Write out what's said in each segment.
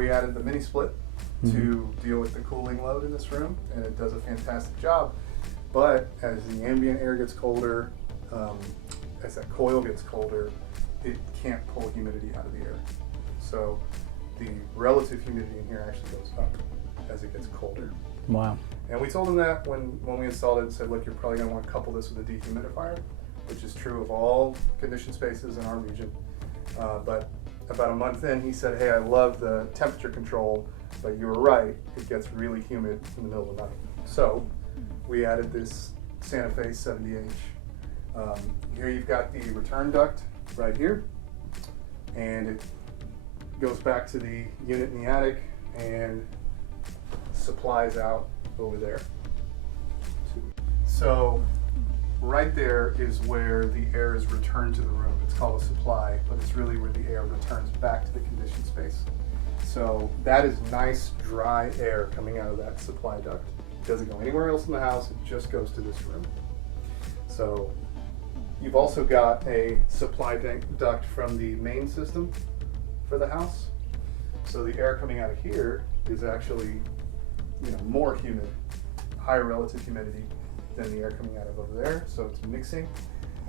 we added the mini split to deal with the cooling load in this room, and it does a fantastic job. But as the ambient air gets colder, as that coil gets colder, it can't pull humidity out of the air. So the relative humidity in here actually goes up as it gets colder. Wow. And we told them that when we installed it and said, look, you're probably going to want to couple this with a dehumidifier, which is true of all conditioned spaces in our region. But about a month in, he said, hey, I love the temperature control, but you were right, it gets really humid in the middle of the night. So we added this Santa Fe 70H. Here you've got the return duct right here, and it goes back to the unit in the attic and supplies out over there. So right there is where the air is returned to the room. It's called a supply, but it's really where the air returns back to the conditioned space. So that is nice, dry air coming out of that supply duct. It doesn't go anywhere else in the house, it just goes to this room. So you've also got a supply duct from the main system for the house. So the air coming out of here is actually, more humid, higher relative humidity than the air coming out of over there. So it's mixing,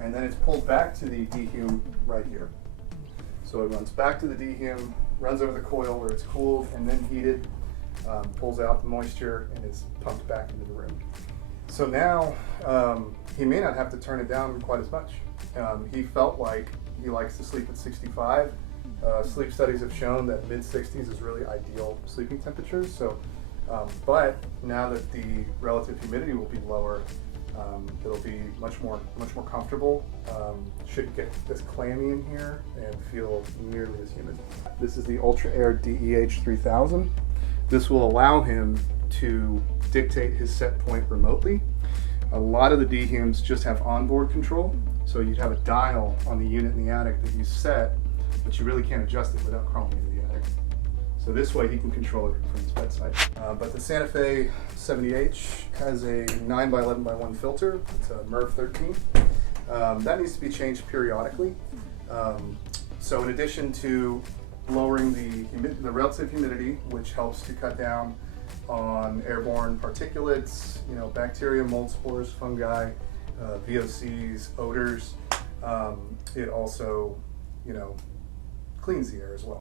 and then it's pulled back to the dehume right here. So it runs back to the dehume, runs over the coil where it's cooled and then heated, pulls out the moisture, and is pumped back into the room. So now he may not have to turn it down quite as much. He felt like he likes to sleep at 65. Sleep studies have shown that mid-60s is really ideal sleeping temperatures. So, but now that the relative humidity will be lower, it'll be much more comfortable. Shouldn't get this clammy in here and feel nearly as humid. This is the Ultra Air DEH 3000. This will allow him to dictate his set point remotely. A lot of the dehumes just have onboard control, so you'd have a dial on the unit in the attic that you set, but you really can't adjust it without crawling into the attic. So this way he can control it from his bedside. But the Santa Fe 70H has a 9x11x1 filter. It's a Merv 13. That needs to be changed periodically. So in addition to lowering the relative humidity, which helps to cut down on airborne particulates, bacteria, mold spores, fungi, VOCs, odors, it also, cleans the air as well.